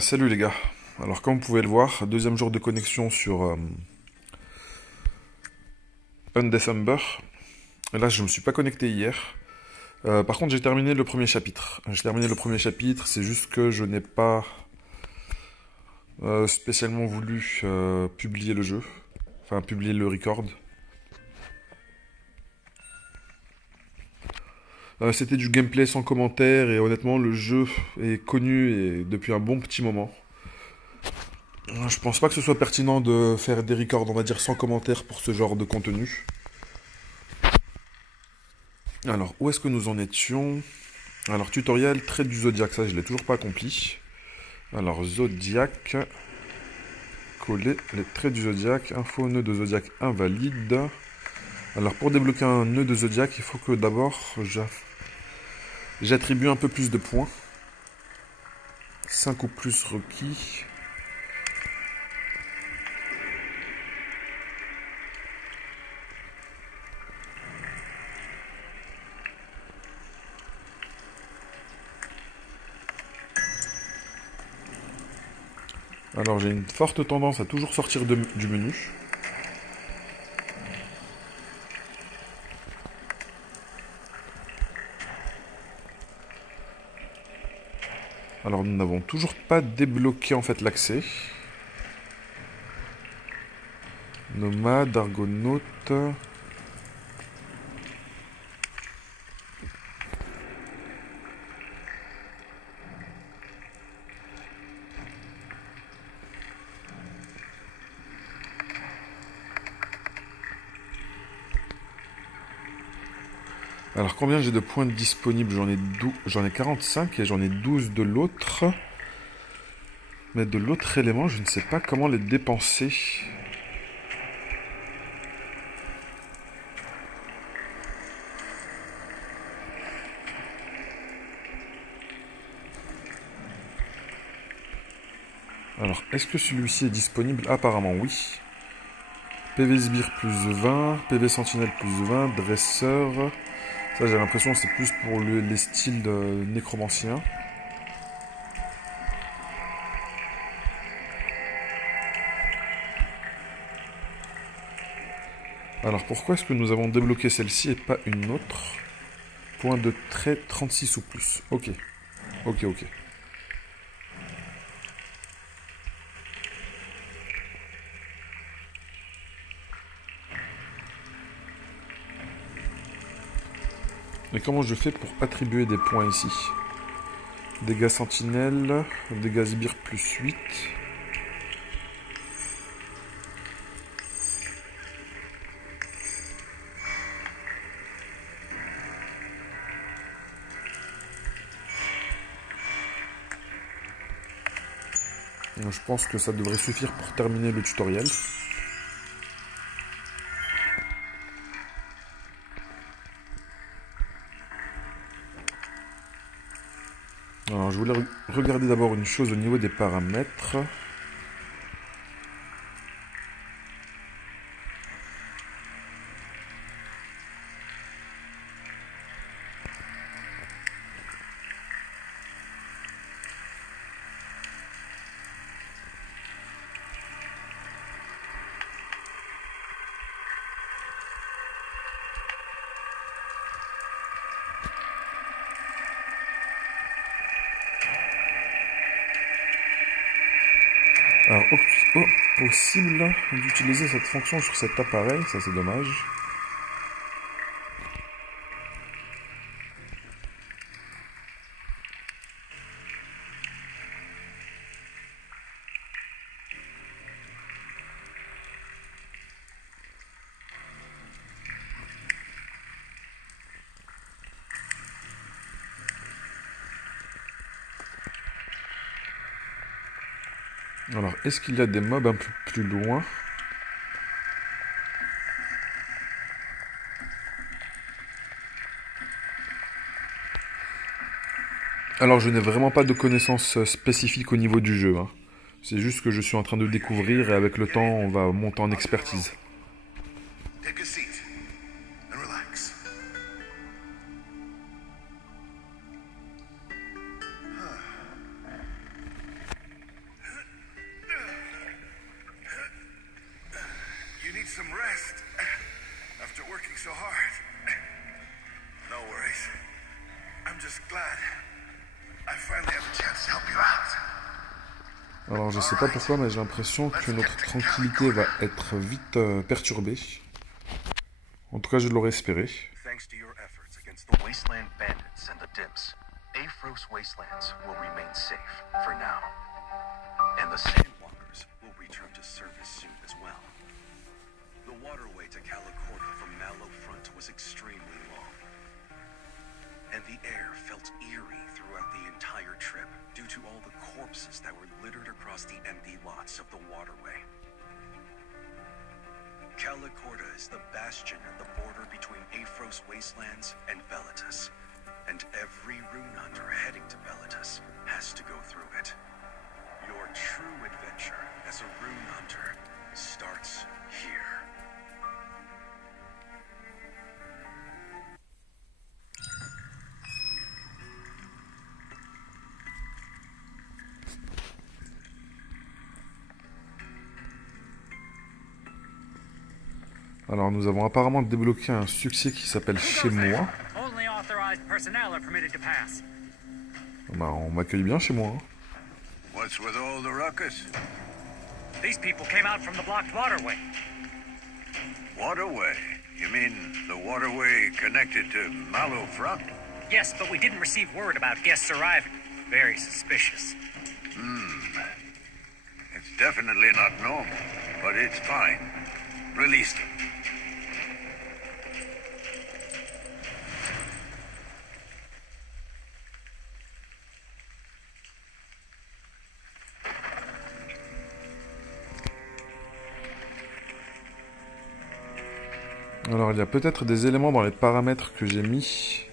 Salut les gars. Alors comme vous pouvez le voir, deuxième jour de connexion sur Undecember. Et là je me suis pas connecté hier. Par contre j'ai terminé le premier chapitre. J'ai terminé le premier chapitre, c'est juste que je n'ai pas spécialement voulu publier le jeu. Enfin publier le record. C'était du gameplay sans commentaire et honnêtement le jeu est connu et depuis un bon petit moment. Je pense pas que ce soit pertinent de faire des records, on va dire, sans commentaire pour ce genre de contenu. Alors, où est-ce que nous en étions? Alors, tutoriel, trait du zodiaque, ça je l'ai toujours pas accompli. Alors, zodiaque, coller les traits du zodiaque, info nœud de zodiaque invalide. Alors, pour débloquer un nœud de zodiaque, il faut que d'abord j'attribue un peu plus de points. 5 ou plus requis. Alors, j'ai une forte tendance à toujours sortir du menu. Alors, nous n'avons toujours pas débloqué en fait l'accès. Nomade, argonaute. Alors combien j'ai de points disponibles? J'en ai 45 et j'en ai 12 de l'autre. Mais de l'autre élément, je ne sais pas comment les dépenser. Alors, est-ce que celui-ci est disponible? Apparemment oui. PV sbire plus 20, PV sentinelle plus 20, dresseur. Ça j'ai l'impression que c'est plus pour les styles de nécromancien. Alors pourquoi est-ce que nous avons débloqué celle-ci et pas une autre? Point de trait 36 ou plus. Ok. Ok. Et comment je fais pour attribuer des points ici? Dégâts sentinelle, dégâts sbire plus 8. Je pense que ça devrait suffire pour terminer le tutoriel. Alors je voulais regarder d'abord une chose au niveau des paramètres. Alors, possible d'utiliser cette fonction sur cet appareil, ça c'est dommage. Alors, est-ce qu'il y a des mobs un peu plus loin? Alors, je n'ai vraiment pas de connaissances spécifiques au niveau du jeu, hein. C'est juste que je suis en train de découvrir et avec le temps, on va monter en expertise. Take a seat and relax. Alors je sais pas pourquoi, mais j'ai l'impression que notre tranquillité va être vite perturbée. En tout cas, je l'aurais espéré. Thanks to your efforts against the Wasteland Bandits and the Dimps, Aphros Wastelands will remain safe for now. And the Sandwalkers will return to service soon as well. The waterway to Calicorda from Mallow Front was extremely long. And the air felt eerie throughout the entire trip due to all the corpses that were littered across the empty lots of the waterway. Calicorda is the bastion at the border between Aphros Wastelands and Velitas, and every rune hunter heading to Velitas has to go through it. Your true adventure as a rune hunter starts here. Alors nous avons apparemment débloqué un succès qui s'appelle Chez moi. Bah, on m'accueille bien chez moi. Hein. What's with all the ruckus? These people came out from the blocked waterway. Waterway? You mean the waterway connected to Mallow Front? Yes, but we didn't receive word about guests arriving. Very suspicious. It's definitely not normal, but it's fine. Release them. Alors il y a peut-être des éléments dans les paramètres que j'ai mis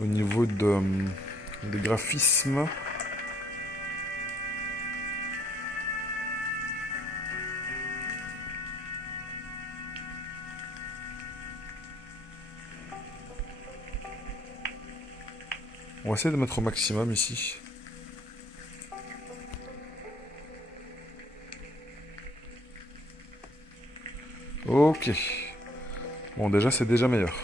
au niveau des graphismes. On va essayer de mettre au maximum ici. Ok. Bon, déjà, c'est déjà meilleur.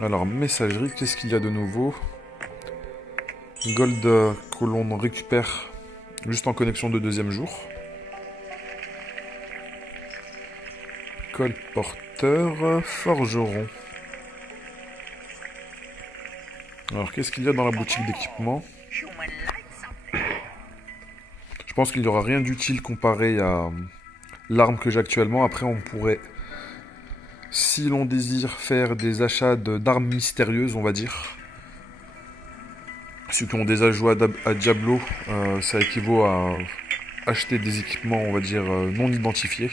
Alors, messagerie, qu'est-ce qu'il y a de nouveau? Gold que l'on récupère juste en connexion de deuxième jour. Colporteur, forgeron. Alors, qu'est-ce qu'il y a dans la boutique d'équipement? Je pense qu'il n'y aura rien d'utile comparé à l'arme que j'ai actuellement. Après, on pourrait, si l'on désire faire des achats d'armes mystérieuses, on va dire. Ceux qui ont déjà joué à Diablo, ça équivaut à acheter des équipements, on va dire, non identifiés.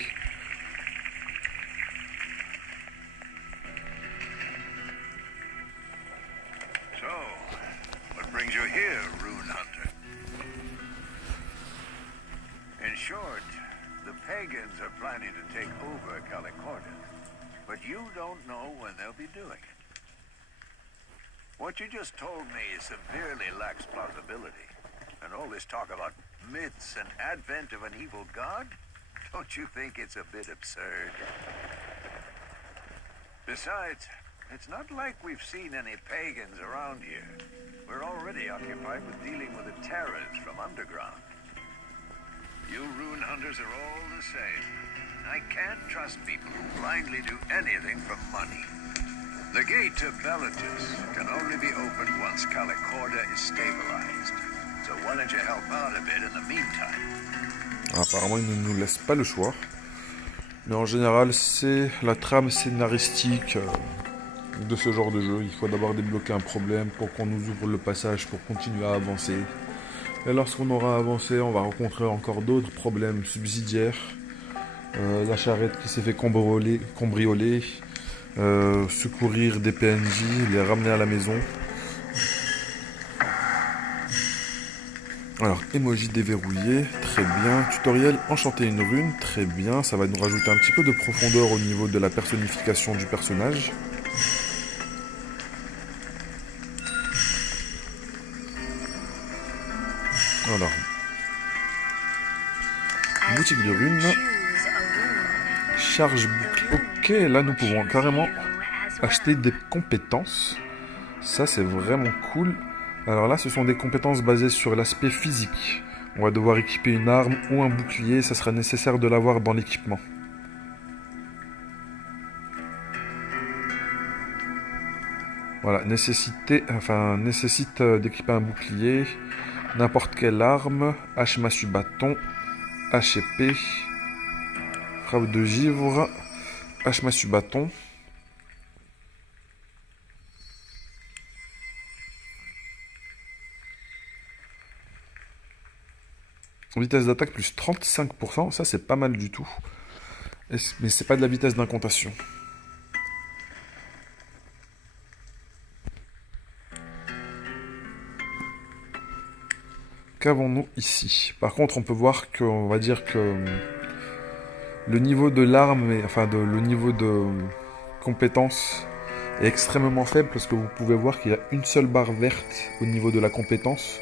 What you just told me severely lacks plausibility. And all this talk about myths and advent of an evil god? Don't you think it's a bit absurd? Besides, it's not like we've seen any pagans around here. We're already occupied with dealing with the terrors from underground. You rune hunters are all the same. I can't trust people who blindly do anything for money. The gate to Velitas can only be opened once Calicorda is stabilized. So why don't you help out a bit in the meantime? Apparemment, il ne nous laisse pas le choix. Mais en général, c'est la trame scénaristique de ce genre de jeu. Il faut d'abord débloquer un problème pour qu'on nous ouvre le passage pour continuer à avancer. Et lorsqu'on aura avancé, on va rencontrer encore d'autres problèmes subsidiaires. La charrette qui s'est fait cambrioler. Secourir des PNJ, les ramener à la maison. Alors, emoji déverrouillé, très bien. Tutoriel, enchanter une rune, très bien. Ça va nous rajouter un petit peu de profondeur au niveau de la personnification du personnage. Alors, boutique de runes. Charge boucle. Ok, là nous pouvons carrément acheter des compétences. Ça c'est vraiment cool. Alors là ce sont des compétences basées sur l'aspect physique. On va devoir équiper une arme ou un bouclier, ça sera nécessaire de l'avoir dans l'équipement. Voilà, nécessite d'équiper un bouclier, n'importe quelle arme, hache, massue, bâton, hache, épée, frappe de givre, hache, massue, bâton. Vitesse d'attaque plus 35%, ça c'est pas mal du tout. Mais c'est pas de la vitesse d'incantation. Qu'avons-nous ici? Par contre, on peut voir qu'on va dire que le niveau de l'arme, le niveau de compétence est extrêmement faible parce que vous pouvez voir qu'il y a une seule barre verte au niveau de la compétence.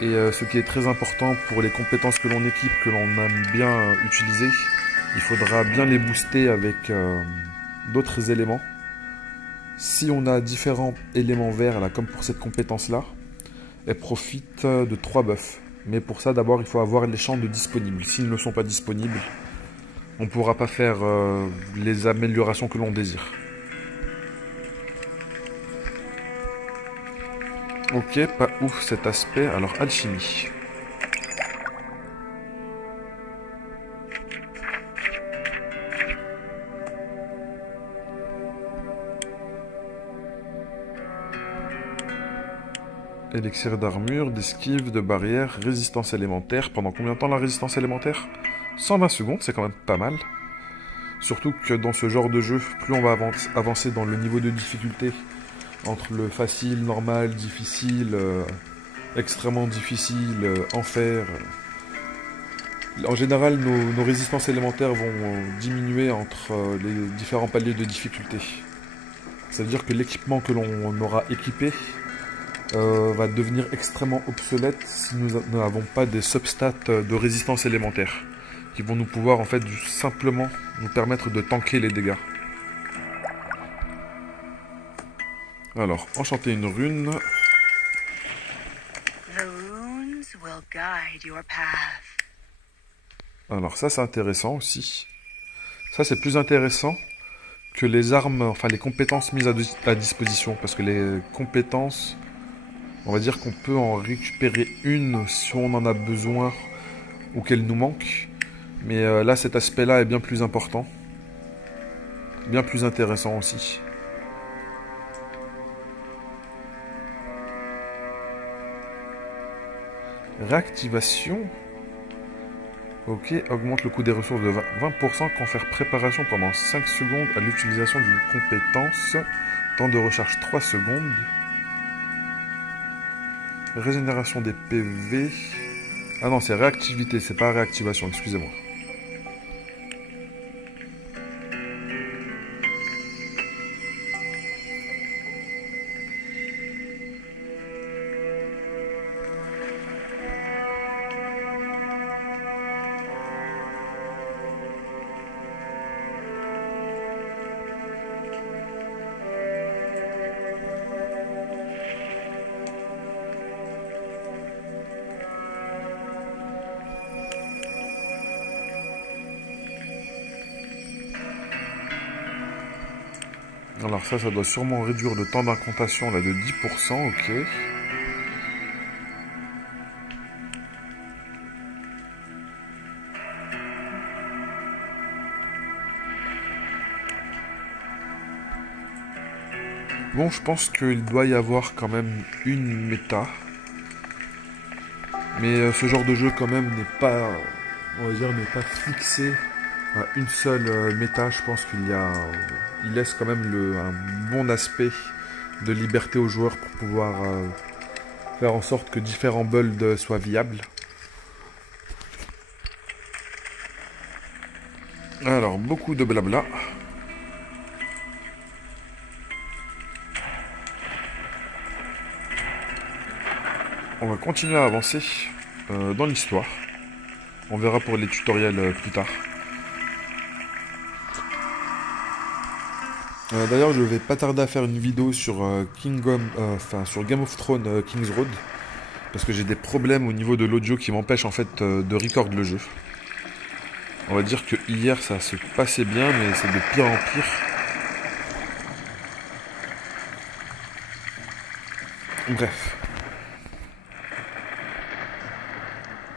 Et ce qui est très important pour les compétences que l'on équipe, que l'on aime bien utiliser, il faudra bien les booster avec d'autres éléments. Si on a différents éléments verts, là, comme pour cette compétence-là, elle profite de 3 buffs. Mais pour ça, d'abord, il faut avoir les champs de disponibles. S'ils ne sont pas disponibles, on ne pourra pas faire les améliorations que l'on désire. Ok, pas ouf cet aspect. Alors, alchimie. Élixir d'armure, d'esquive, de barrière, résistance élémentaire. Pendant combien de temps la résistance élémentaire? 120 secondes, c'est quand même pas mal. Surtout que dans ce genre de jeu, plus on va avancer dans le niveau de difficulté, entre le facile, normal, difficile, extrêmement difficile, enfer. En général, nos résistances élémentaires vont diminuer entre les différents paliers de difficulté. Ça veut dire que l'équipement que l'on aura équipé va devenir extrêmement obsolète si nous n'avons pas des substats de résistance élémentaire qui vont nous pouvoir en fait simplement nous permettre de tanker les dégâts. Alors, enchanter une rune. Alors ça c'est intéressant aussi. Ça c'est plus intéressant que les armes, enfin les compétences mises à disposition. Parce que les compétences, on va dire qu'on peut en récupérer une si on en a besoin ou qu'elle nous manque. Mais là cet aspect-là est bien plus important. Bien plus intéressant aussi. Réactivation. Ok, augmente le coût des ressources de 20%, confère préparation pendant 5 secondes à l'utilisation d'une compétence. Temps de recharge 3 secondes. Régénération des PV. Ah non, c'est réactivité, c'est pas réactivation, excusez-moi. Alors ça doit sûrement réduire le temps d'incantation là de 10%, ok. Bon, je pense qu'il doit y avoir quand même une méta. Mais ce genre de jeu quand même n'est pas, on va dire, n'est pas fixé à une seule méta. Je pense il laisse quand même un bon aspect de liberté aux joueurs pour pouvoir faire en sorte que différents builds soient viables. Alors, beaucoup de blabla. On va continuer à avancer dans l'histoire. On verra pour les tutoriels plus tard. D'ailleurs, je vais pas tarder à faire une vidéo sur sur Game of Thrones King's Road. Parce que j'ai des problèmes au niveau de l'audio qui m'empêchent en fait de record le jeu. On va dire que hier ça se passait bien, mais c'est de pire en pire. Bref.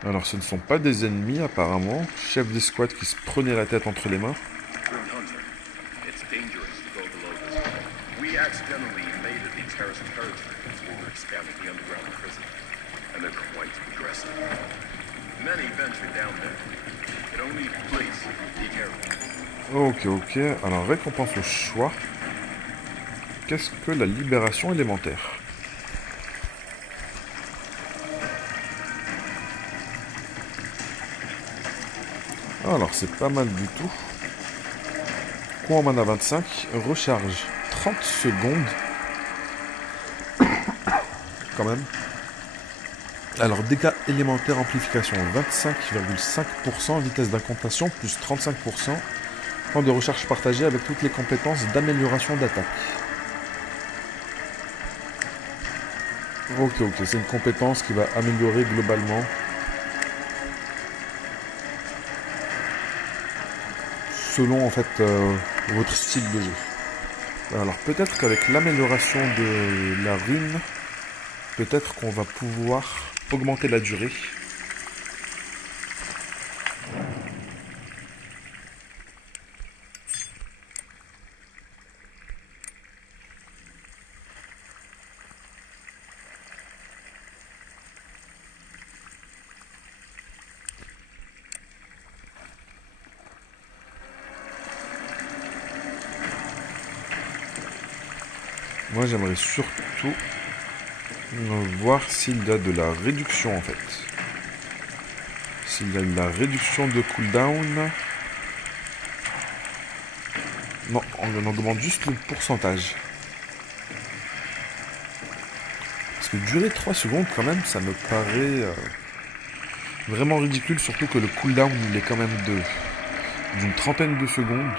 Alors ce ne sont pas des ennemis apparemment. Chef d'escouade qui se prenait la tête entre les mains. Ok. Alors récompense au choix. Qu'est-ce que la libération élémentaire? Alors c'est pas mal du tout. Coup en mana 25, recharge 30 secondes. Quand même. Alors dégâts élémentaires amplification 25,5%, vitesse d'incantation plus 35%, temps de recharge partagé avec toutes les compétences d'amélioration d'attaque. Ok, c'est une compétence qui va améliorer globalement selon en fait votre style de jeu. Alors peut-être qu'avec l'amélioration de la rune, peut-être qu'on va pouvoir augmenter la durée. Moi j'aimerais surtout voir s'il y a de la réduction en fait. S'il y a de la réduction de cooldown. Non, on augmente juste le pourcentage. Parce que durer 3 secondes quand même, ça me paraît vraiment ridicule, surtout que le cooldown il est quand même d'une trentaine de secondes.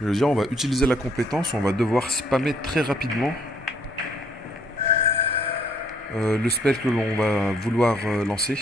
Je veux dire, on va utiliser la compétence, on va devoir spammer très rapidement le spell que l'on va vouloir lancer.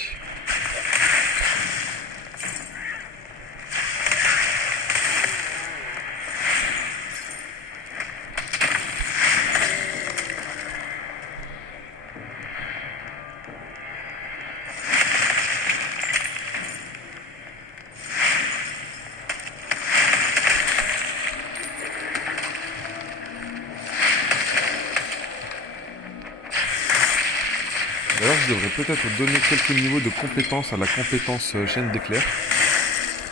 D'ailleurs, je devrais peut-être donner quelques niveaux de compétences à la compétence chaîne d'éclairs.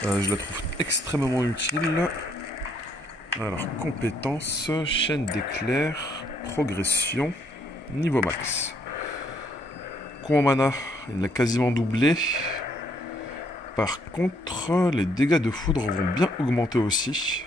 Je la trouve extrêmement utile. Alors, compétence, chaîne d'éclairs, progression, niveau max. Coup en mana, il a quasiment doublé. Par contre, les dégâts de foudre vont bien augmenter aussi.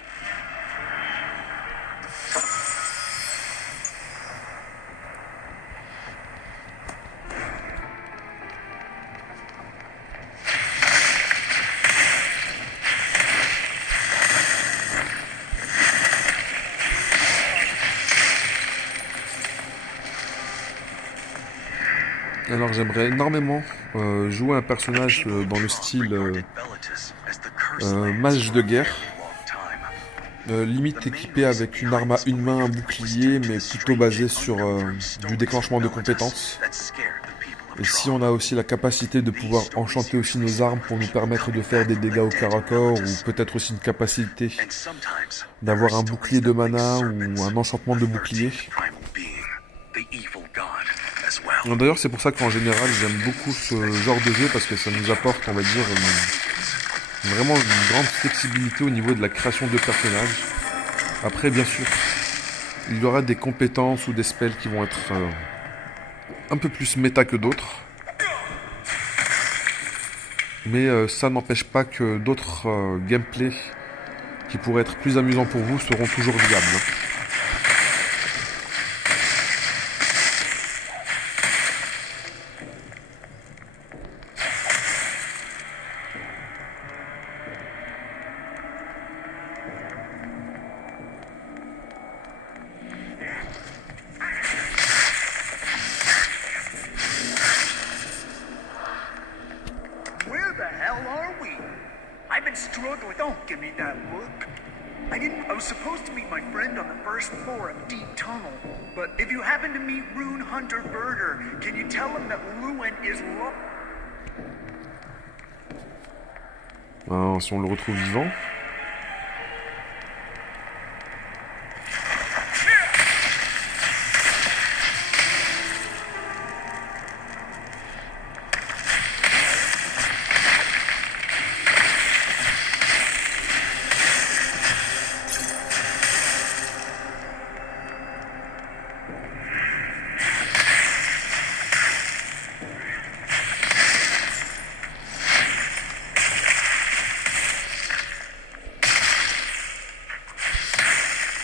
Alors j'aimerais énormément jouer un personnage dans le style mage de guerre, limite équipé avec une arme à une main, un bouclier, mais plutôt basé sur du déclenchement de compétences. Et si on a aussi la capacité de pouvoir enchanter aussi nos armes pour nous permettre de faire des dégâts au corps à corps, ou peut-être aussi une capacité d'avoir un bouclier de mana ou un enchantement de bouclier. D'ailleurs, c'est pour ça qu'en général, j'aime beaucoup ce genre de jeu, parce que ça nous apporte, on va dire, vraiment une grande flexibilité au niveau de la création de personnages. Après, bien sûr, il y aura des compétences ou des spells qui vont être un peu plus méta que d'autres. Mais ça n'empêche pas que d'autres gameplays qui pourraient être plus amusants pour vous seront toujours viables. give me that look? I was supposed to meet my friend on the first floor of Deep Tunnel. But if you happen to meet Rune Hunter Birder, can you tell him that Luen is Alors, si on le retrouve vivant.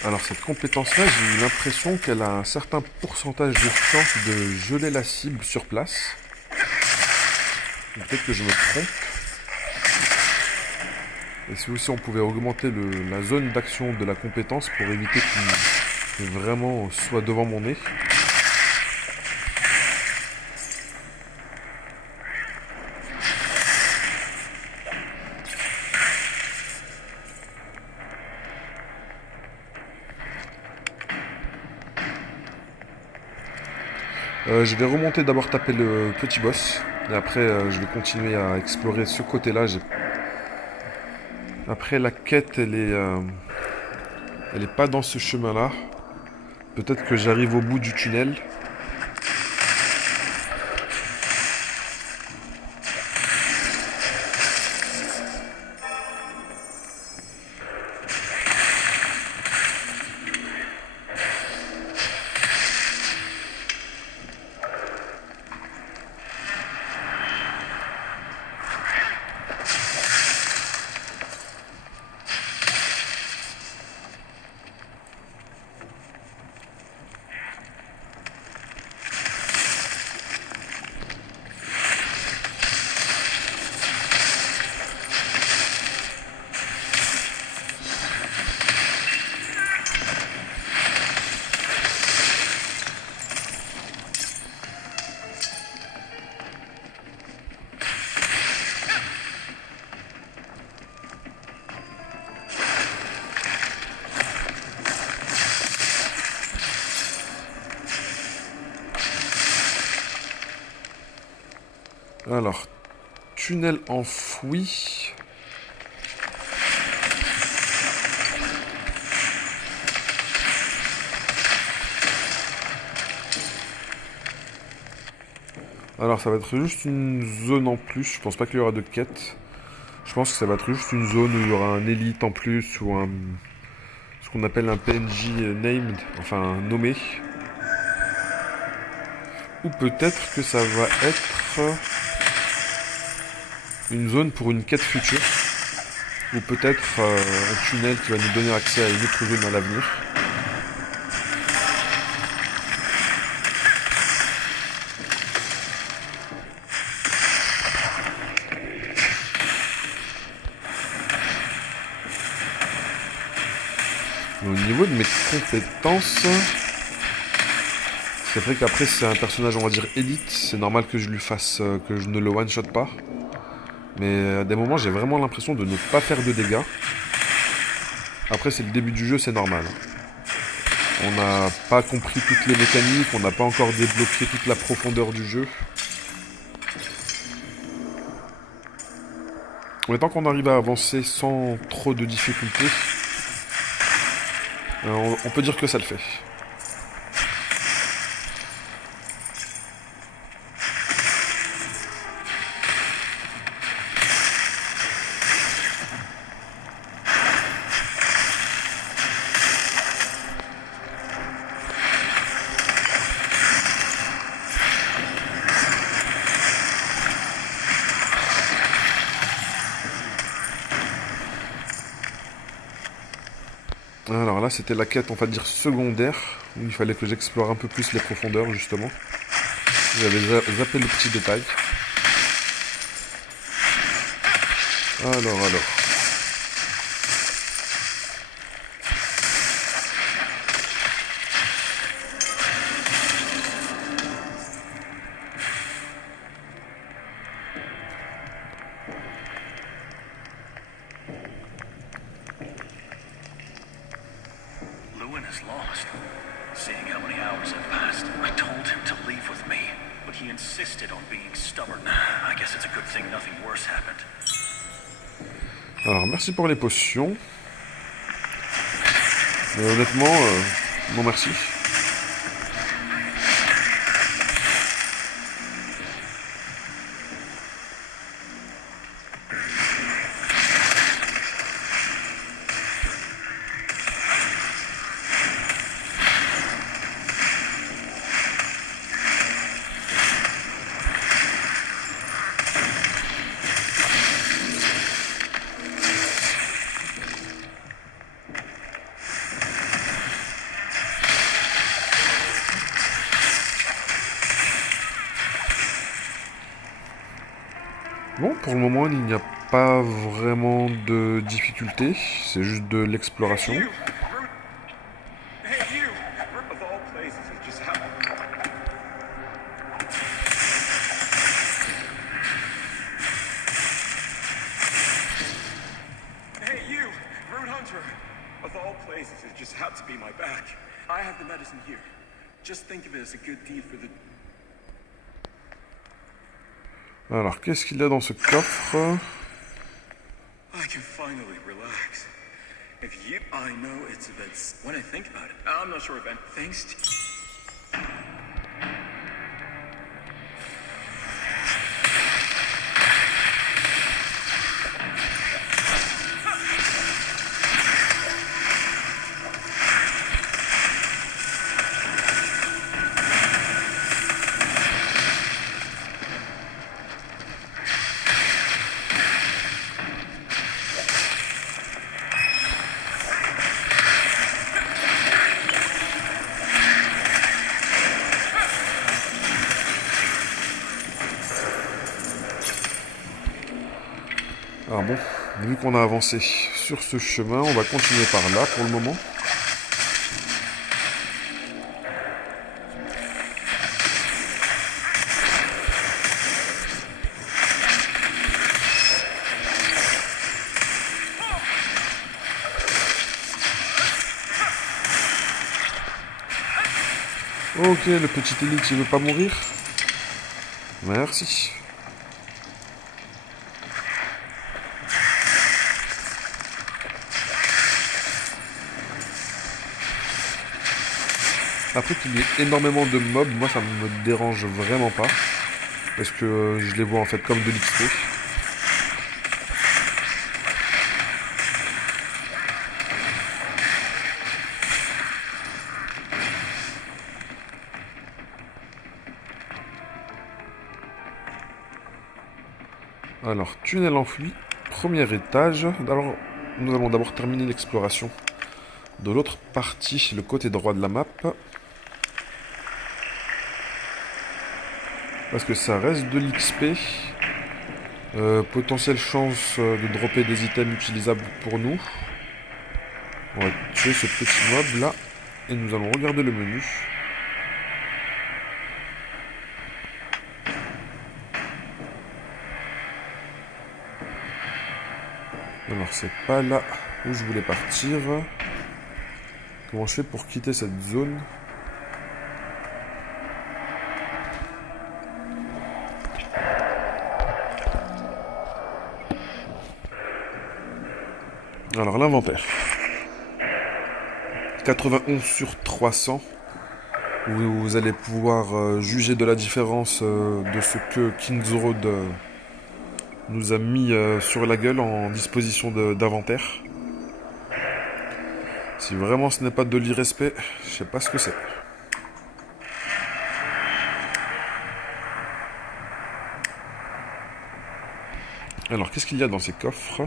Alors cette compétence-là, j'ai eu l'impression qu'elle a un certain pourcentage de chance de geler la cible sur place. Peut-être que je me trompe. Et si aussi on pouvait augmenter la zone d'action de la compétence pour éviter qu'il vraiment soit devant mon nez. Je vais remonter d'abord taper le petit boss. Et après, je vais continuer à explorer ce côté-là. Après, la quête, elle est pas dans ce chemin-là. Peut-être que j'arrive au bout du tunnel. Alors, tunnel enfoui. Alors, ça va être juste une zone en plus. Je pense pas qu'il y aura de quête. Je pense que ça va être juste une zone où il y aura un élite en plus ou ce qu'on appelle un PNJ named, enfin nommé. Ou peut-être que ça va être une zone pour une quête future. Ou peut-être un tunnel qui va nous donner accès à une autre zone à l'avenir. Au niveau de mes compétences, c'est vrai qu'après c'est un personnage on va dire élite, c'est normal que je lui fasse, que je ne le one-shot pas. Mais à des moments j'ai vraiment l'impression de ne pas faire de dégâts. Après c'est le début du jeu, c'est normal. On n'a pas compris toutes les mécaniques, on n'a pas encore débloqué toute la profondeur du jeu. Mais tant qu'on arrive à avancer sans trop de difficultés, on peut dire que ça le fait. Alors là, c'était la quête, on va dire, secondaire, où il fallait que j'explore un peu plus les profondeurs, justement. J'avais zappé le petit détail. Alors. honest. I told him to leave with me, but he insisted on being stubborn. I guess it's a good thing nothing worse happened. Alors, merci pour les potions. Mais honnêtement, non merci. Bon, pour le moment, il n'y a pas vraiment de difficulté, c'est juste de l'exploration. Hey, you! Of all places, it just happened. Hey, you! Rune Hunter! Of all places, it just happened to be my back. I have the medicine here. Just think of it as a good deed for the... Alors, qu'est-ce qu'il y a dans ce coffre? I can finally relax. If you... I know it's a bit... When I think about it, I'm not sure if I'm... Thanks to... Alors bon, vu qu'on a avancé sur ce chemin, on va continuer par là pour le moment. Ok, le petit élite, il veut pas mourir. Merci. Après qu'il y ait énormément de mobs, moi ça me dérange vraiment pas. Parce que je les vois en fait comme de l'XP. Alors, tunnel enfoui, premier étage. Alors, nous allons d'abord terminer l'exploration de l'autre partie, le côté droit de la map. Parce que ça reste de l'XP. Potentielle chance de dropper des items utilisables pour nous. On va tuer ce petit mob là. Et nous allons regarder le menu. Alors c'est pas là où je voulais partir. Comment je fais pour quitter cette zone ? Alors l'inventaire. 91 sur 300. Vous allez pouvoir juger de la différence de ce que Kingsroad nous a mis sur la gueule en disposition d'inventaire. Si vraiment ce n'est pas de l'irrespect, je sais pas ce que c'est. Alors, qu'est-ce qu'il y a dans ces coffres ?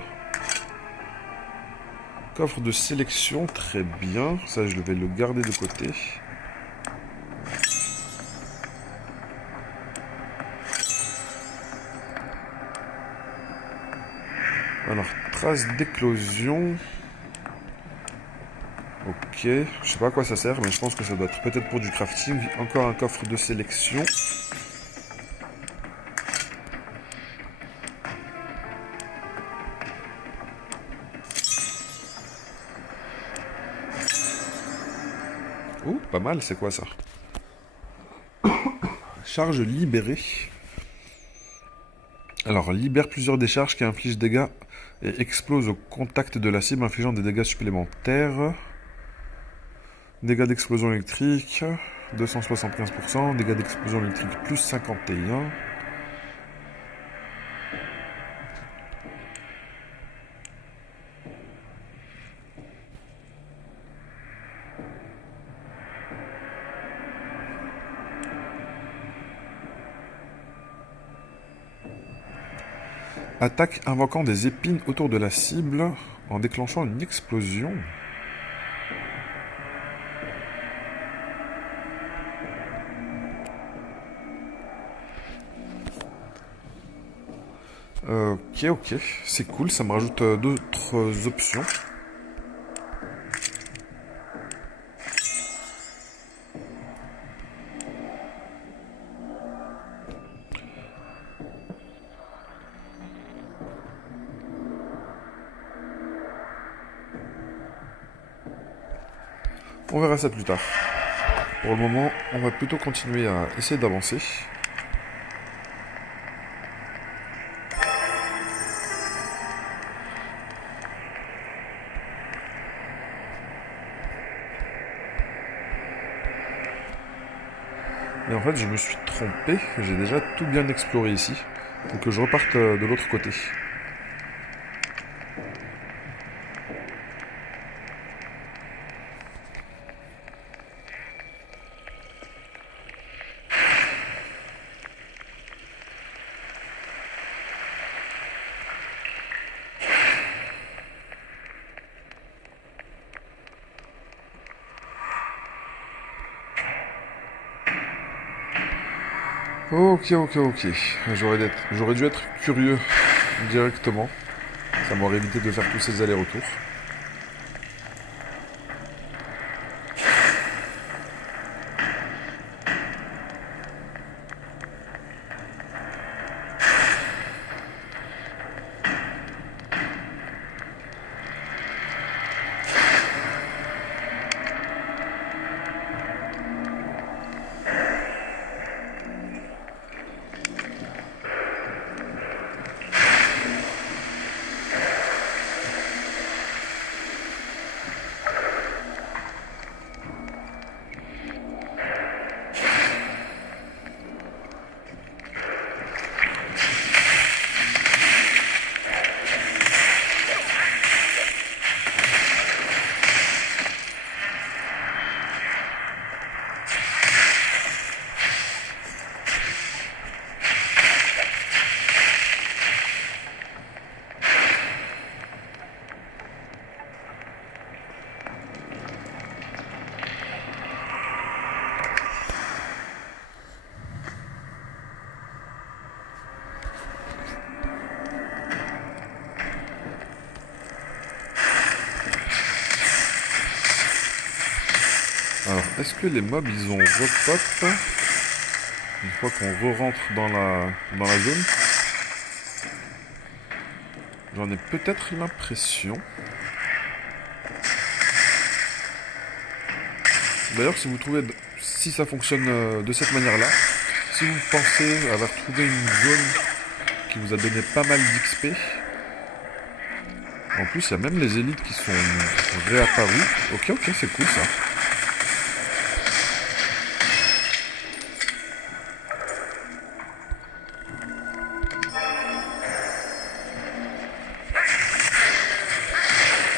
Coffre de sélection, très bien. Ça, je vais le garder de côté. Alors, trace d'éclosion. Ok, je sais pas à quoi ça sert, mais je pense que ça doit être peut-être pour du crafting. Encore un coffre de sélection. Oh, pas mal, c'est quoi ça? Charge libérée. Alors, libère plusieurs décharges qui infligent dégâts et explose au contact de la cible, infligeant des dégâts supplémentaires. Dégâts d'explosion électrique, 275%. Dégâts d'explosion électrique, plus 51. Attaque invoquant des épines autour de la cible en déclenchant une explosion. Ok, c'est cool, ça me rajoute d'autres options. On verra ça plus tard. Pour le moment, on va plutôt continuer à essayer d'avancer. Et en fait, je me suis trompé, j'ai déjà tout bien exploré ici. Faut que je reparte de l'autre côté. Ok. J'aurais dû être curieux directement. Ça m'aurait évité de faire tous ces allers-retours. Alors, est-ce que les mobs, ils ont repop une fois qu'on re-rentre dans la zone? J'en ai peut-être l'impression. D'ailleurs, si vous trouvez, si ça fonctionne de cette manière-là, si vous pensez avoir trouvé une zone qui vous a donné pas mal d'XP, en plus, il y a même les élites qui sont réapparues. Ok, c'est cool ça.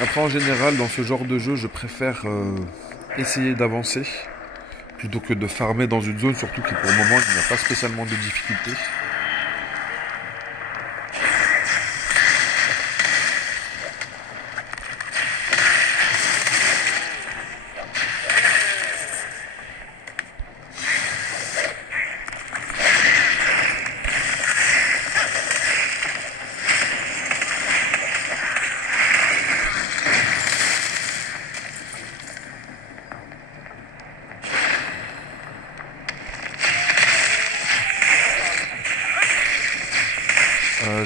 Après, en général, dans ce genre de jeu, je préfère essayer d'avancer plutôt que de farmer dans une zone, surtout que pour le moment, il n'y a pas spécialement de difficultés.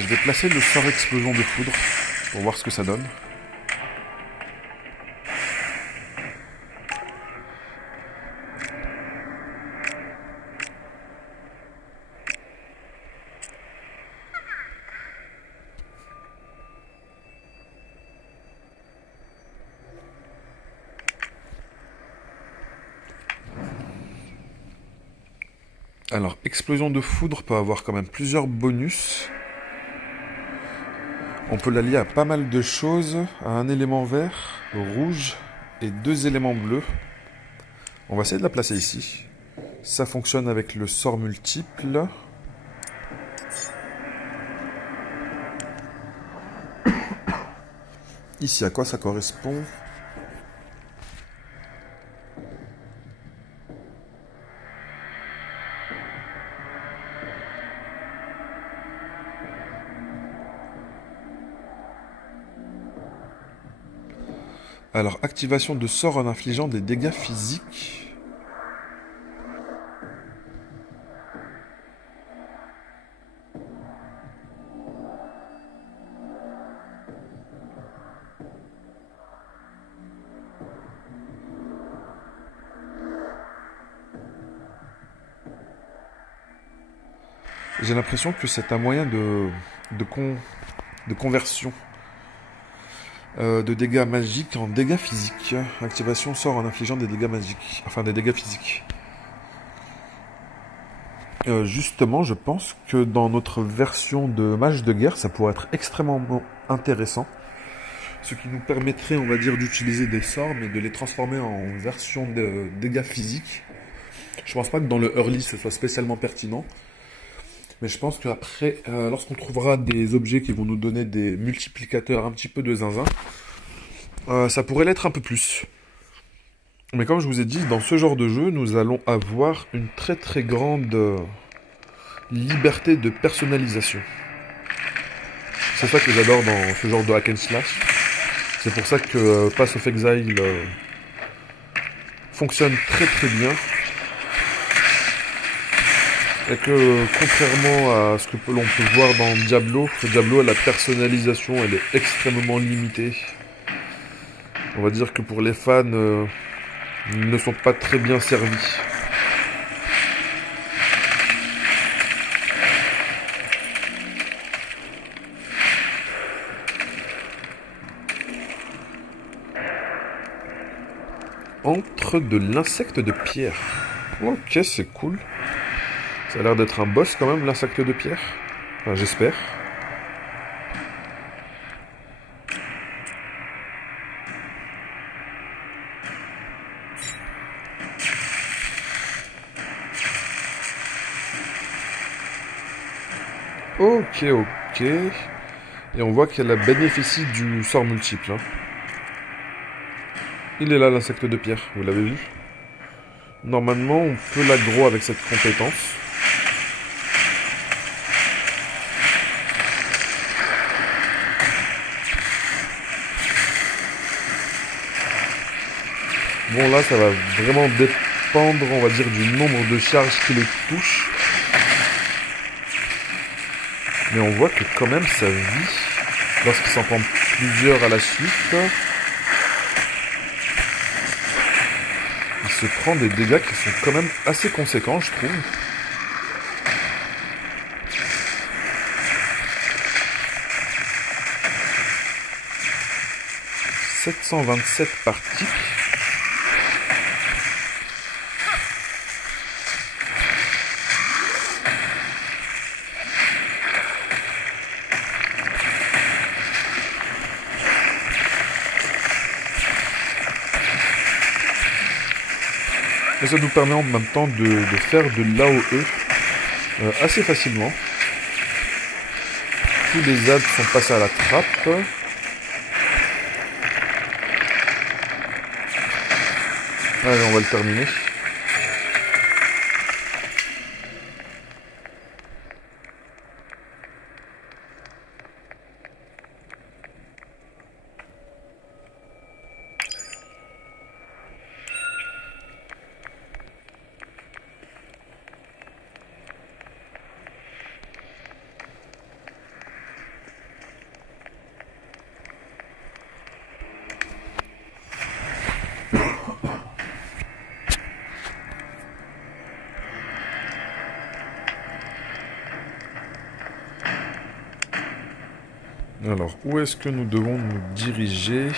Je vais placer le sort explosion de foudre pour voir ce que ça donne. Alors, explosion de foudre peut avoir quand même plusieurs bonus. On peut l'allier à pas mal de choses, à un élément vert, rouge et 2 éléments bleus. On va essayer de la placer ici. Ça fonctionne avec le sort multiple. Ici, à quoi ça correspond? Alors, activation de sort en infligeant des dégâts physiques. J'ai l'impression que c'est un moyen de conversion. De dégâts magiques en dégâts physiques. Activation sort en infligeant des dégâts magiques. Enfin, des dégâts physiques. Justement, je pense que dans notre version de mage de guerre, ça pourrait être extrêmement intéressant. Ce qui nous permettrait, on va dire, d'utiliser des sorts, mais de les transformer en version de dégâts physiques. Je pense pas que dans le early, ce soit spécialement pertinent. Mais je pense qu'après, lorsqu'on trouvera des objets qui vont nous donner des multiplicateurs un petit peu de zinzin, ça pourrait l'être un peu plus. Mais comme je vous ai dit, dans ce genre de jeu, nous allons avoir une très très grande liberté de personnalisation. C'est ça que j'adore dans ce genre de hack and slash. C'est pour ça que Path of Exile fonctionne très très bien. Et que, contrairement à ce que l'on peut voir dans Diablo, la personnalisation, elle est extrêmement limitée. On va dire que pour les fans, ils ne sont pas très bien servis. Entre de l'insecte de pierre. Ok, c'est cool. Ça a l'air d'être un boss quand même, l'insecte de pierre. Enfin, j'espère. Ok, ok. Et on voit qu'elle bénéficie du sort multiple. Hein. Il est là, l'insecte de pierre. Vous l'avez vu? Normalement, on peut l'aggro avec cette compétence. Bon là ça va vraiment dépendre, on va dire, du nombre de charges qui les touchent. Mais on voit que quand même ça vit lorsqu'il s'en prend plusieurs à la suite. Il se prend des dégâts qui sont quand même assez conséquents, je trouve. « 727 parties. Et ça nous permet en même temps de faire de l'AOE assez facilement. Tous les adds sont passés à la trappe. Allez, on va le terminer. Alors, où est-ce que nous devons nous diriger?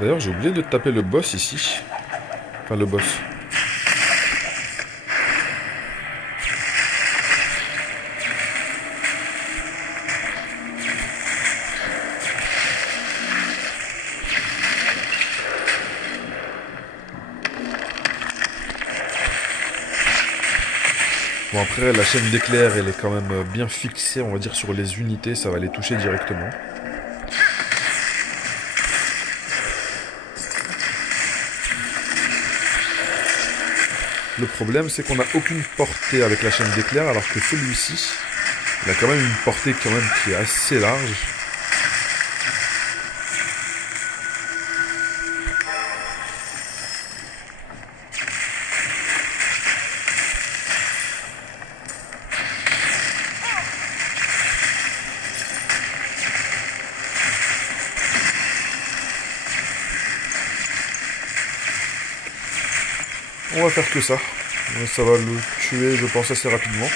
D'ailleurs, j'ai oublié de taper le boss ici. Enfin, le boss. Bon, après, la chaîne d'éclairs, elle est quand même bien fixée, on va dire, sur les unités. Ça va les toucher directement. Le problème, c'est qu'on n'a aucune portée avec la chaîne d'éclairs, alors que celui-ci, il a quand même une portée quand même qui est assez large. On va faire que ça. Ça va le tuer, je pense, assez rapidement.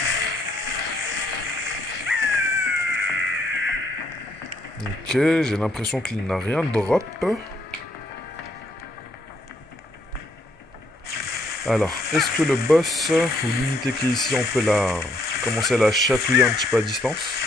Ok, j'ai l'impression qu'il n'a rien drop. Alors, est-ce que le boss ou l'unité qui est ici, on peut commencer à la chatouiller un petit peu à distance?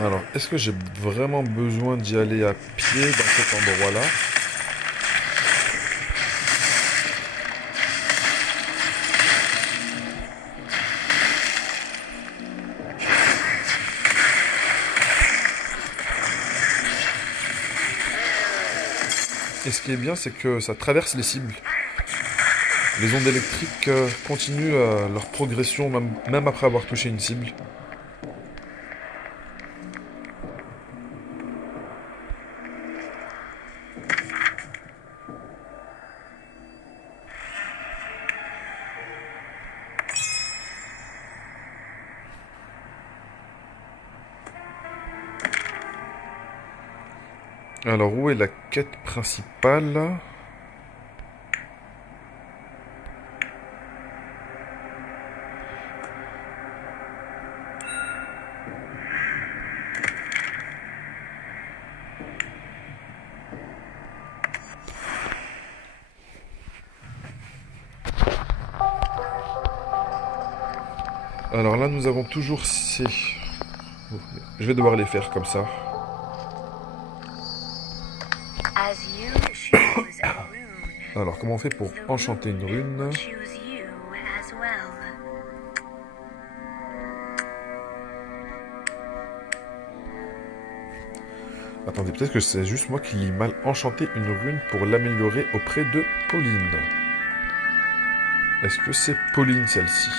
Alors, est-ce que j'ai vraiment besoin d'y aller à pied dans cet endroit-là? Et ce qui est bien, c'est que ça traverse les cibles. Les ondes électriques continuent leur progression, même après avoir touché une cible. Alors, où est la quête principale? Alors là, nous avons toujours ces... Je vais devoir les faire comme ça. Alors, comment on fait pour enchanter une rune? Attendez, peut-être que c'est juste moi qui ai mal enchanté une rune pour l'améliorer auprès de Pauline. Est-ce que c'est Pauline celle-ci?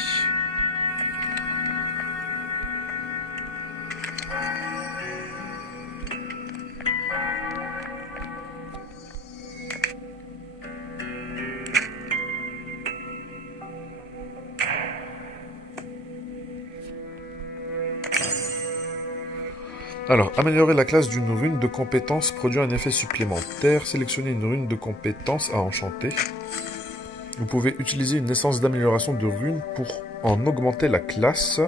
Alors, améliorer la classe d'une rune de compétence produit un effet supplémentaire. Sélectionnez une rune de compétence à enchanter. Vous pouvez utiliser une essence d'amélioration de rune pour en augmenter la classe.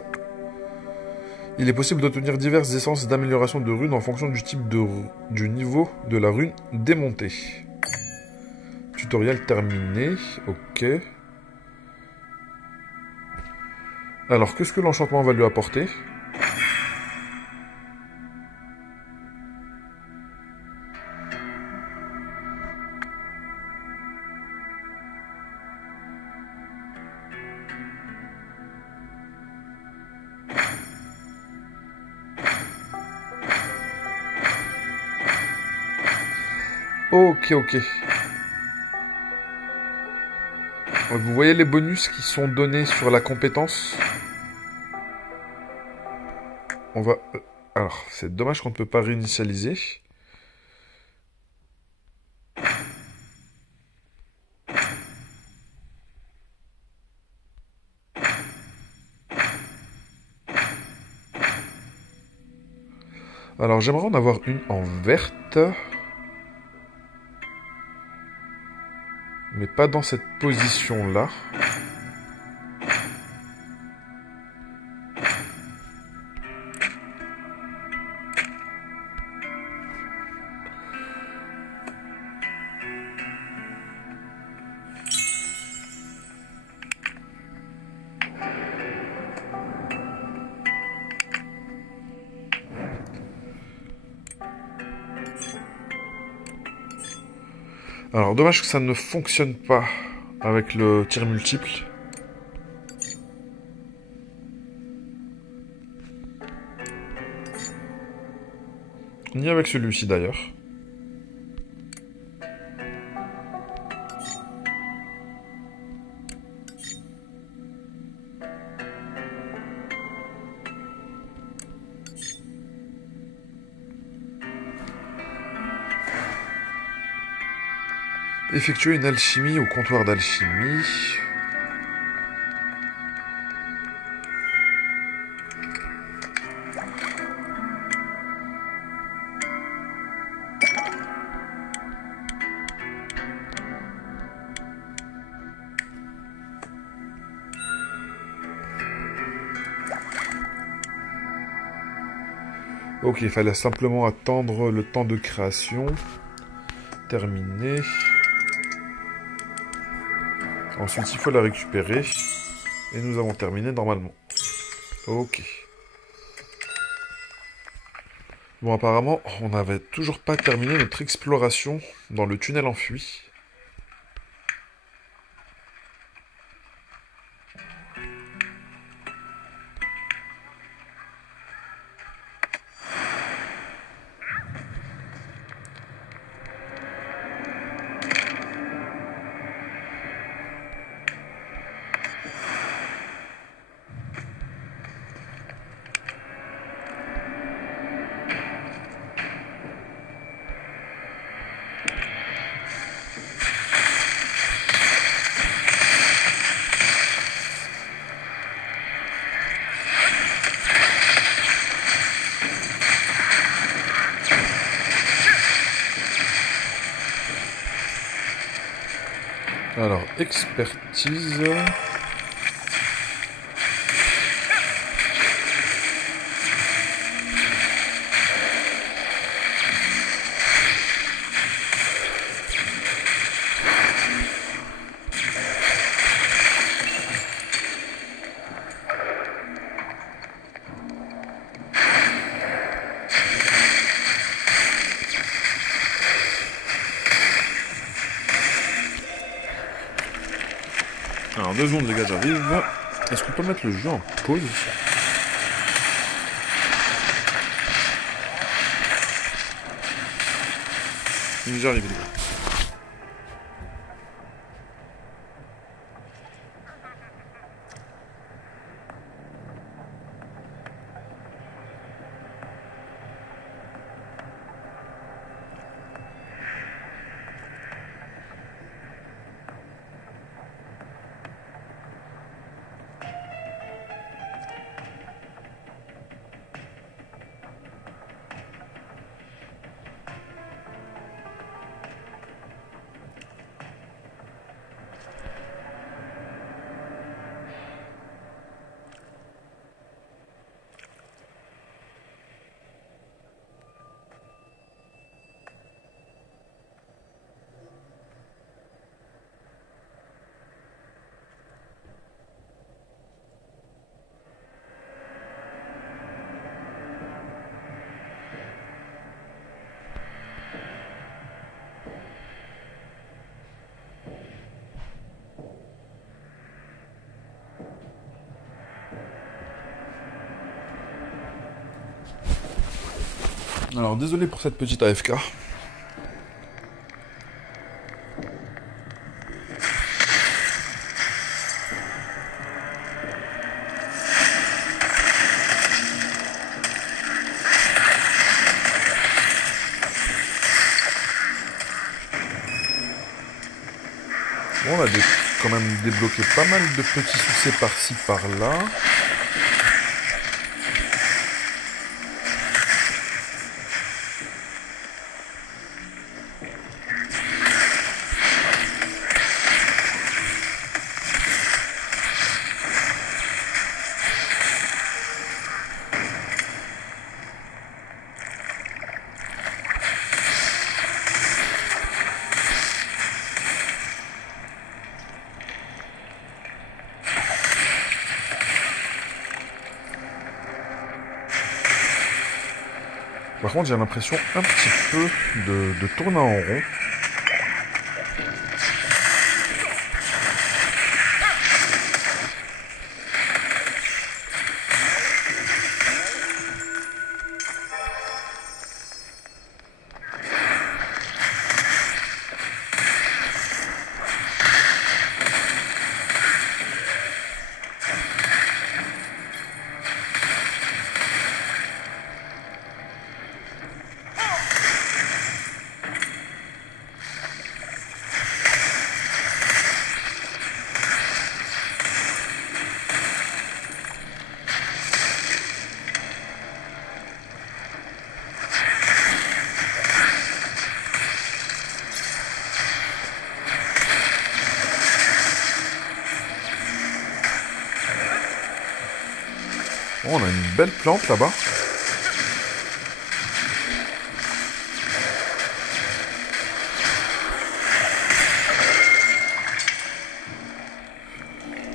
Il est possible d'obtenir diverses essences d'amélioration de rune en fonction du type du niveau de la rune démontée. Tutoriel terminé. Ok. Alors, qu'est-ce que l'enchantement va lui apporter ? Ok. Vous voyez les bonus qui sont donnés sur la compétence? On va Alors, c'est dommage qu'on ne peut pas réinitialiser. Alors, j'aimerais en avoir une en verte. Mais pas dans cette position-là. Alors, dommage que ça ne fonctionne pas avec le tir multiple. Ni avec celui-ci d'ailleurs. Effectuer une alchimie au comptoir d'alchimie. Ok, il fallait simplement attendre le temps de création. Terminé. Ensuite, il faut la récupérer. Et nous avons terminé normalement. Ok. Bon, apparemment, on n'avait toujours pas terminé notre exploration dans le tunnel enfui. Alors, expertise. Alors, 2 secondes les gars, j'arrive. Est-ce qu'on peut mettre le jeu en pause? J'arrive les gars. Alors, désolé pour cette petite AFK. Bon, on a quand même débloqué pas mal de petits succès par-ci, par-là. Par contre, j'ai l'impression un petit peu de tourner en rond. Oh, on a une belle plante là-bas.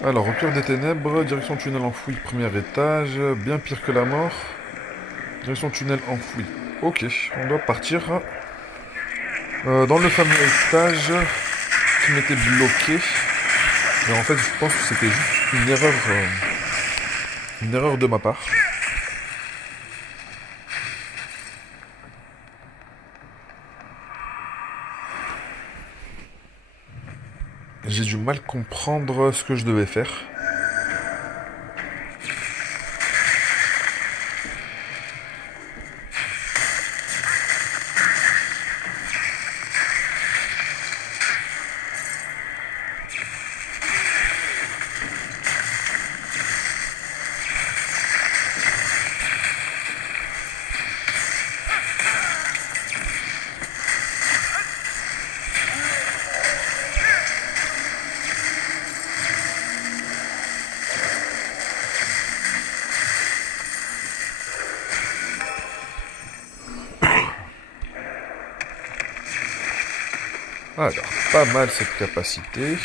Alors, au cœur des ténèbres, direction tunnel enfoui, premier étage, bien pire que la mort. Direction tunnel enfoui. Ok, on doit partir dans le fameux étage qui m'était bloqué. Mais en fait, je pense que c'était juste une erreur de ma part. J'ai du mal à comprendre ce que je devais faire. Alors, pas mal cette capacité.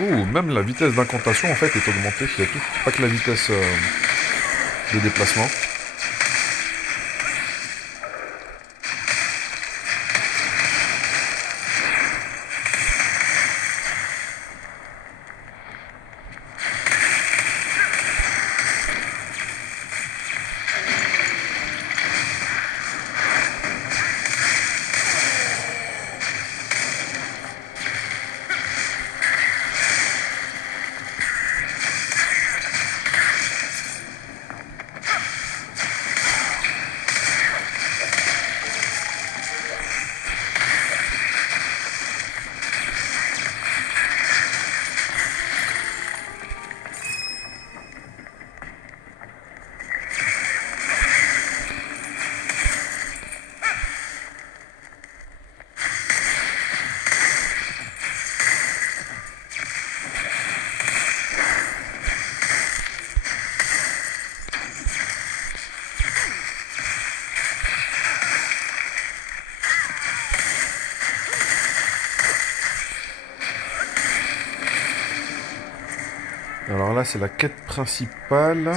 Ouh, même la vitesse d'incantation en fait est augmentée. Il y a tout, pas que la vitesse de déplacement. Alors là, c'est la quête principale.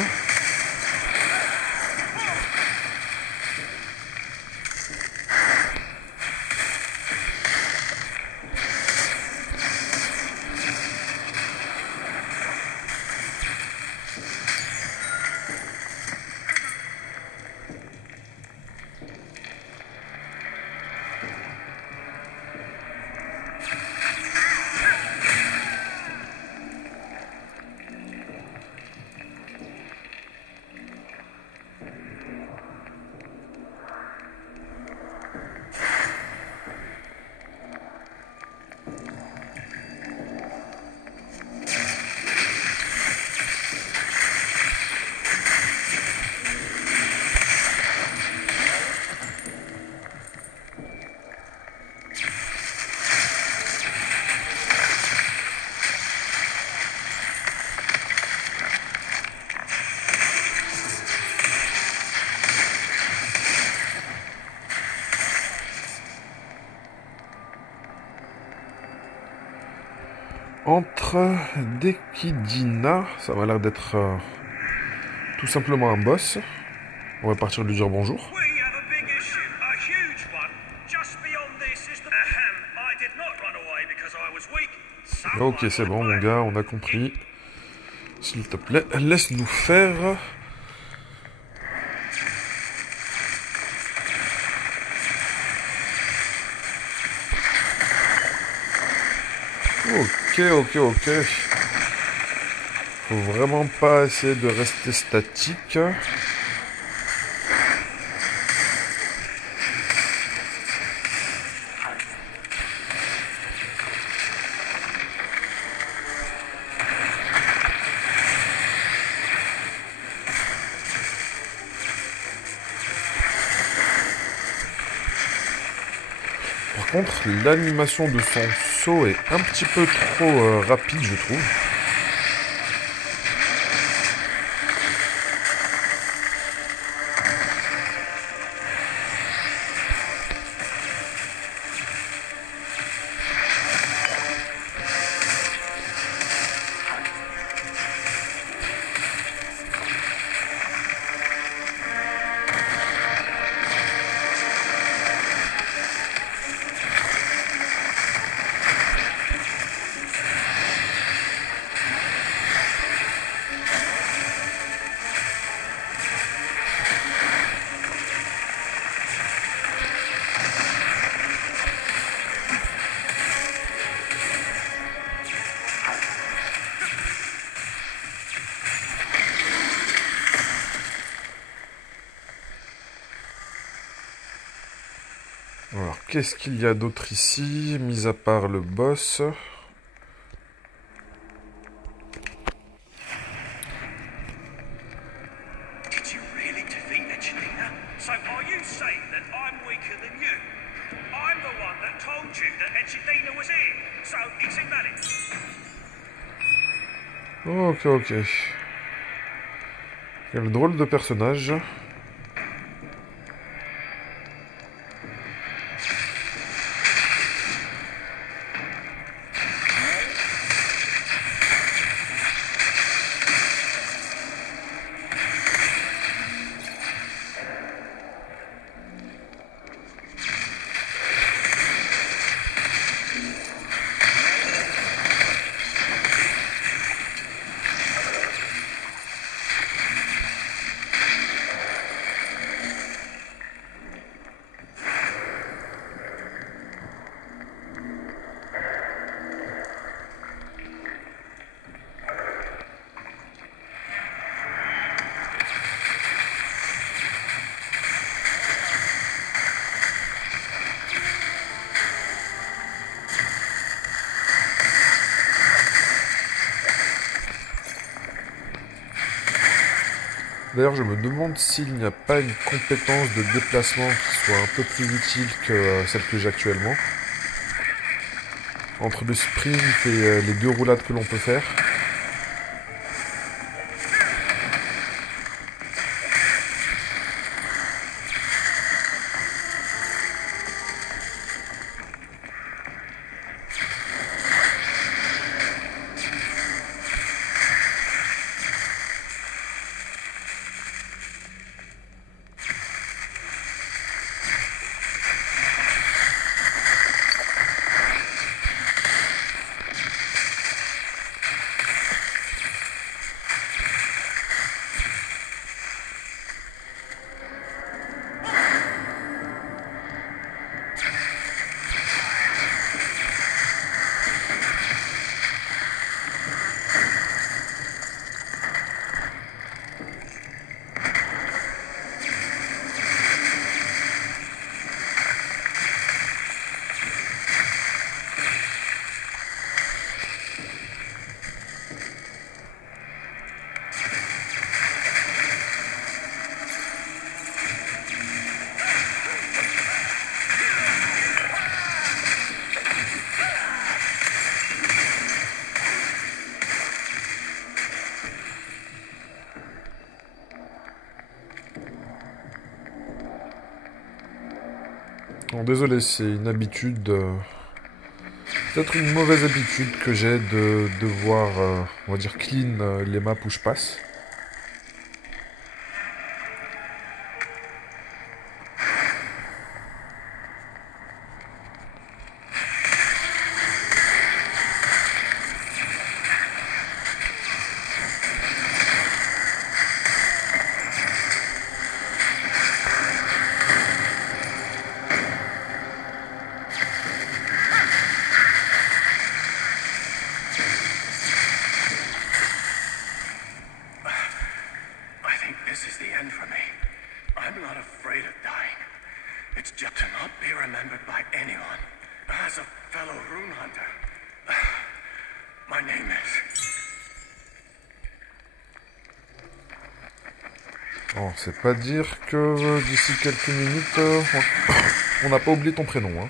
contre, Dekidina, ça m'a l'air d'être tout simplement un boss. On va partir lui dire bonjour. We have a big issue, a huge one. Just beyond this is the... Ahem, I did not run away because I was weak. Ok, c'est bon, mon gars, on a compris. S'il te plaît, laisse-nous faire. Ok. Faut vraiment pas essayer de rester statique. Par contre, l'animation de son saut est un petit peu trop rapide, je trouve. Alors, qu'est-ce qu'il y a d'autre ici, mis à part le boss? Did you really defeat Echidina? So are you saying that I'm weaker than you? I'm the one that told you that Echidina was here. So it's invalid. Ok. Quel drôle de personnage. D'ailleurs, je me demande s'il n'y a pas une compétence de déplacement qui soit un peu plus utile que celle que j'ai actuellement. Entre le sprint et les 2 roulades que l'on peut faire. Bon, désolé, c'est une habitude peut-être une mauvaise habitude que j'ai de devoir, on va dire, clean les maps où je passe. I think this is the end for me. I'm not afraid of dying. It's just to not be remembered by anyone. As a fellow rune hunter. My name is... Bon, c'est pas dire que d'ici quelques minutes, on n'a pas oublié ton prénom, hein.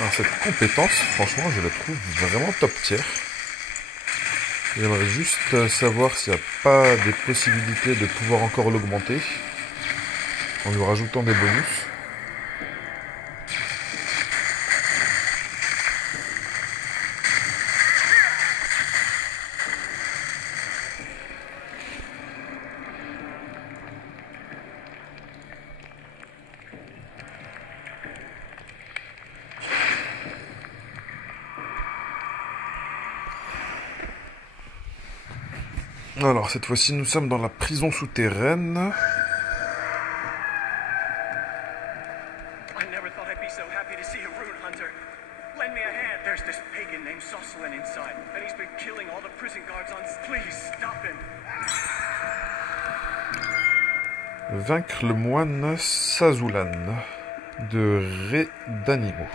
Alors cette compétence, franchement, je la trouve vraiment top tier. J'aimerais juste savoir s'il n'y a pas des possibilités de pouvoir encore l'augmenter en lui rajoutant des bonus. Alors cette fois-ci nous sommes dans la prison souterraine. I never thought I'd be so happy to see a rune hunter. Lend me a hand. There's this pagan named Soslin inside, and he's been killing all the prison guards on... Please, stop him. Vaincre le moine Sazulan de Redanimo.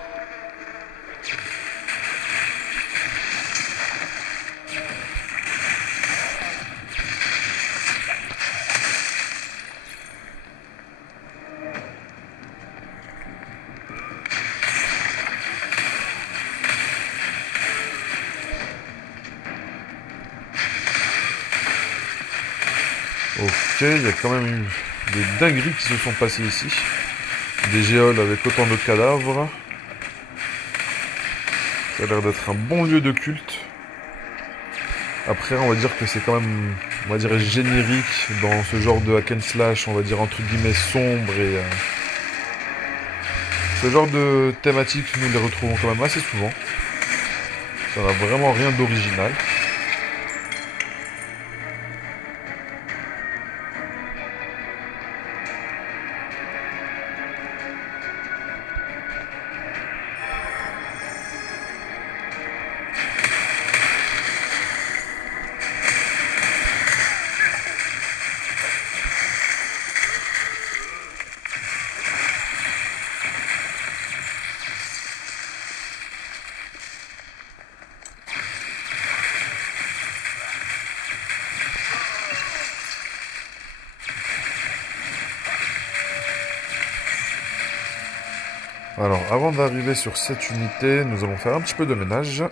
Ok, il y a quand même eu des dingueries qui se sont passées ici. Des géoles avec autant de cadavres. Ça a l'air d'être un bon lieu de culte. Après, on va dire que c'est quand même, on va dire, générique dans ce genre de hack and slash, on va dire entre guillemets sombre et... ce genre de thématiques, nous les retrouvons quand même assez souvent. Ça n'a vraiment rien d'original. Alors, avant d'arriver sur cette unité, nous allons faire un petit peu de ménage.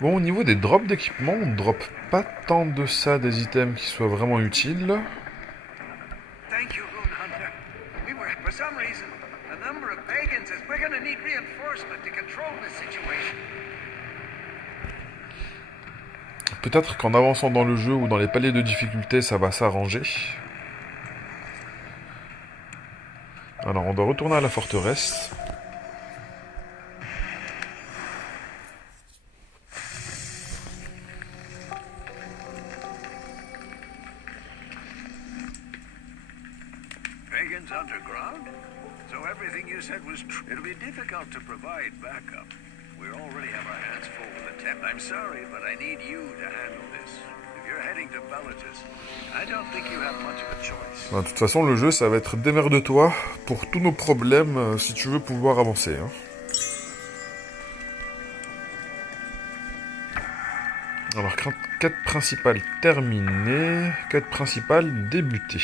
Bon, au niveau des drops d'équipement, on ne drop pas tant de ça des items qui soient vraiment utiles. Thank you, Rune Hunter. For some reason, the number of pagans is we're gonna need reinforcement to control this situation. Peut-être qu'en avançant dans le jeu ou dans les paliers de difficulté, ça va s'arranger. Alors, on doit retourner à la forteresse. Pagans underground? So everything you said was true. It'll be difficult to provide backup. We already have our hands full with the temp. I'm sorry, but I need you to handle this. If you're heading to Bellatus, I don't think you have much of a choice. De toute façon, le jeu, ça va être démerde-toi pour tous nos problèmes si tu veux pouvoir avancer. Hein. Alors, quête principale terminée, quête principale débutée.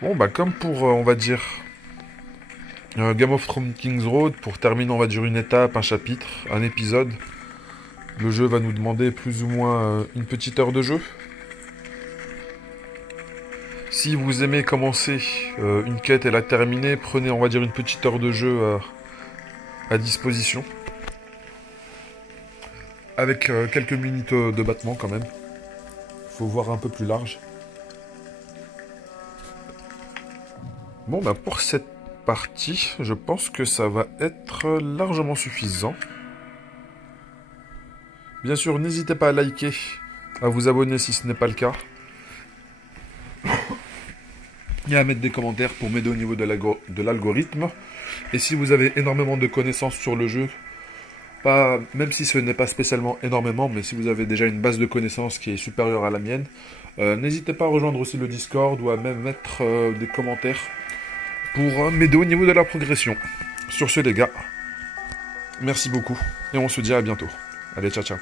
Bon, bah comme pour, on va dire, Game of Thrones King's Road, pour terminer, on va dire, une étape, un chapitre, un épisode, le jeu va nous demander plus ou moins une petite heure de jeu. Si vous aimez commencer une quête et la terminer, prenez, on va dire, une petite heure de jeu à disposition. Avec quelques minutes de battement quand même. Faut voir un peu plus large. Bon, bah pour cette partie, je pense que ça va être largement suffisant. Bien sûr, n'hésitez pas à liker, à vous abonner si ce n'est pas le cas. Et à mettre des commentaires pour m'aider au niveau de l'algorithme. Et si vous avez énormément de connaissances sur le jeu, même si ce n'est pas spécialement énormément, mais si vous avez déjà une base de connaissances qui est supérieure à la mienne, n'hésitez pas à rejoindre aussi le Discord ou à même mettre des commentaires pour m'aider au niveau de la progression. Sur ce les gars, merci beaucoup et on se dit à bientôt. Allez, ciao ciao.